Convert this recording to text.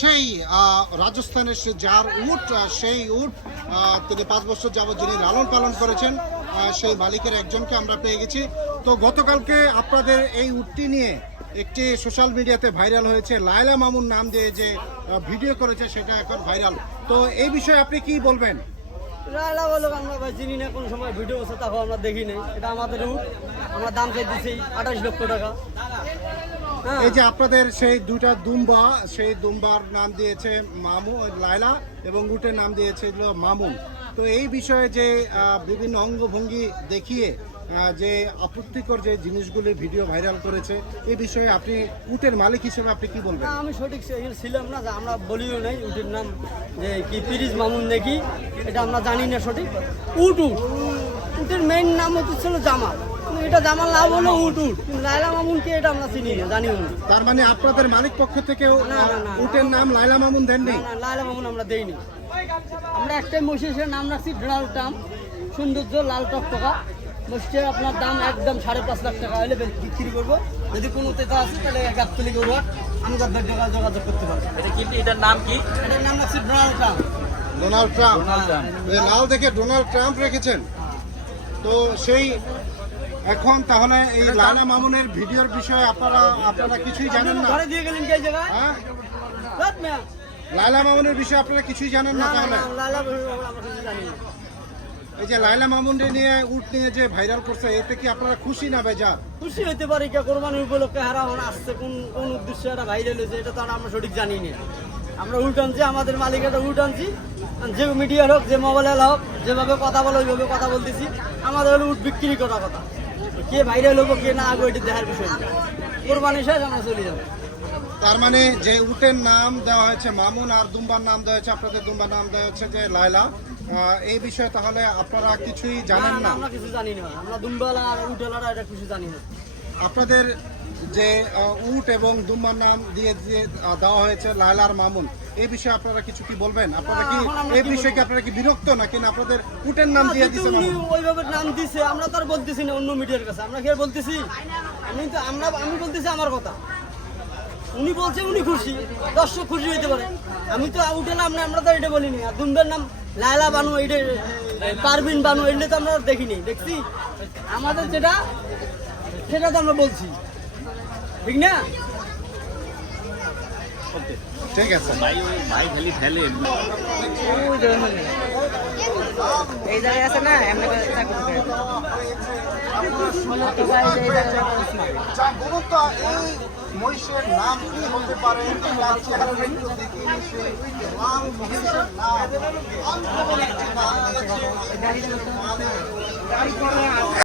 সেই রাজস্থানের যার উট সেই উট তিনি 5 বছর যাবত যিনি লালন পালন করেছেন সেই মালিকের একজনকে আমরা পেয়ে গেছি। তো গতকালকে আপনাদের এই উটটি নিয়ে একটি সোশ্যাল মিডিয়াতে ভাইরাল হয়েছে, লায়লা মামুন নাম দিয়ে যে ভিডিও করেছে সেটা এখন ভাইরাল। তো এই বিষয়ে আপনি কি বলবেন? লায়লা বলো আমরা ভাই চিনি না, কোন সময় ভিডিও বসে তাও আমরা দেখি নাই। এটা আমাদের উট, আমরা দাম চাই দিচ্ছি 28 লক্ষ টাকা। এই যে আপনাদের সেই দুইটা দুম্বা, সেই দুম্বার নাম দিয়েছে লায়লা এবং উটের নাম দিয়েছিল মামুন। তো এই বিষয়ে যে বিভিন্ন অঙ্গভঙ্গি দেখিয়ে যে আপত্তিকর যে জিনিসগুলি ভিডিও ভাইরাল করেছে, এই বিষয়ে আপনি উটের মালিক হিসেবে আপনি কি বলবেন? আমি সঠিক ছিলাম না, আমরা বলিও নাই উটের নাম যে কি পিরিজ মামুন নাকি, এটা আমরা জানি না সঠিক। উটের মেইন নাম হচ্ছিল জামাল, এটা জামাল নাম হলো উট। কিন্তু লায়লা মামুনকে এটা আমরা চিনি না, জানিও না। তার মানে আপনাদের মালিক পক্ষ থেকে উটের নাম লায়লা মামুন দেননি? না, লায়লা মামুন আমরা দেইনি। আমরা একটাই মহিষের নাম রাখছি ডোনাল্ড ট্রাম্প, সৌন্দর্য লাল টকটকা মহিষের। আপনার দাম একদম 5.5 লাখ টাকা হলে বিক্রি করবো। যদি কোনো তেতা আছে তাহলে গাবতলি করবো, আমি তাদের যোগাযোগ করতে পারবো। এটার নাম কি? এটার নাম রাখছি ডোনাল্ড ট্রাম্প। ডোনাল্ড ট্রাম্প, লাল দেখে ডোনাল্ড ট্রাম্প রেখেছেন। তো সেই এখন তাহলে এই লায়লা মামুনের ভিডিওর বিষয়ে আপনারা কিছুই জানেন না? ঘরে দিয়ে গেলেন কি এই জায়গায়? হ্যাঁ, রাত মিয়া। লায়লা মামুনের বিষয়ে আপনারা কিছুই জানেন না? তাহলে লায়লা আমরা কিছু জানি না। এই যে লায়লা মামুনকে নিয়ে উট নিয়ে যে ভাইরাল করছে, এতে কি আপনারা খুশি না বেজার? খুশি হইতে পারি, কে কোরবানির উপলক্ষে হারা আসছে, কোন কোন উদ্দেশ্যে এটা ভাইরাল হয়েছে এটা তো আমরা সঠিক জানি না। আমরা উট আনছি, আমাদের মালিক একটা উট আনছি, যে মিডিয়ার হোক যে মোবাইলের হোক যেভাবে কথা বলে ওইভাবে কথা বলতেছি। আমাদের হলো উট বিক্রি করা কথা, কে ভাইরাল হবো কে না আগে ওইটা দেখার বিষয় না। কোরবানি শেষ আমরা চলে যাবো। তার মানে যে উটের নাম দেওয়া হয়েছে মামুন আর দুম্বার নাম দেওয়া হয়েছে, আপনাদের দুম্বার নাম দেওয়া হচ্ছে যে লায়লা, এই বিষয়ে তাহলে আপনারা কিছুই জানেন না? আমরা কিছু জানি না, আমরা দুম্বালা আর উটেলারা এটা কিছু জানি না। আপনাদের যে উট এবং দুম্বার নাম দিয়ে দেওয়া হয়েছে লায়লার মামুন, এই বিষয়ে আপনারা কিছু কি বলবেন? আপনারা কি এই বিষয়ে কি আপনারা কি বিরক্ত নাকি না আপনাদের উটের নাম দিয়ে দিছে? ওইভাবে নাম দিছে, আমরা তো আর বলতেছি না অন্য মিডিয়ার কাছে। আমরা কি আর বলতেছি? আমি বলতেছি আমার কথা, উনি বলছে উনি খুশি, দর্শক খুশি হইতে পারে। আমি তো উঠলাম না, আমরা তো এটা বলিনি। আর দুম্বের নাম লায়লা বানু, এটা পারবিন বানু, এটা তো আমরা দেখিনি, দেখছি। আমাদের যেটা সেটা তো আমরা বলছি, ঠিক না? ঠিক আছে। এই জায়গায় আছে না, এমনি করে মহিষের নাম কি হতে পারে? তার চেহারা একটু দেখি, সেই লাল মহিষের নাম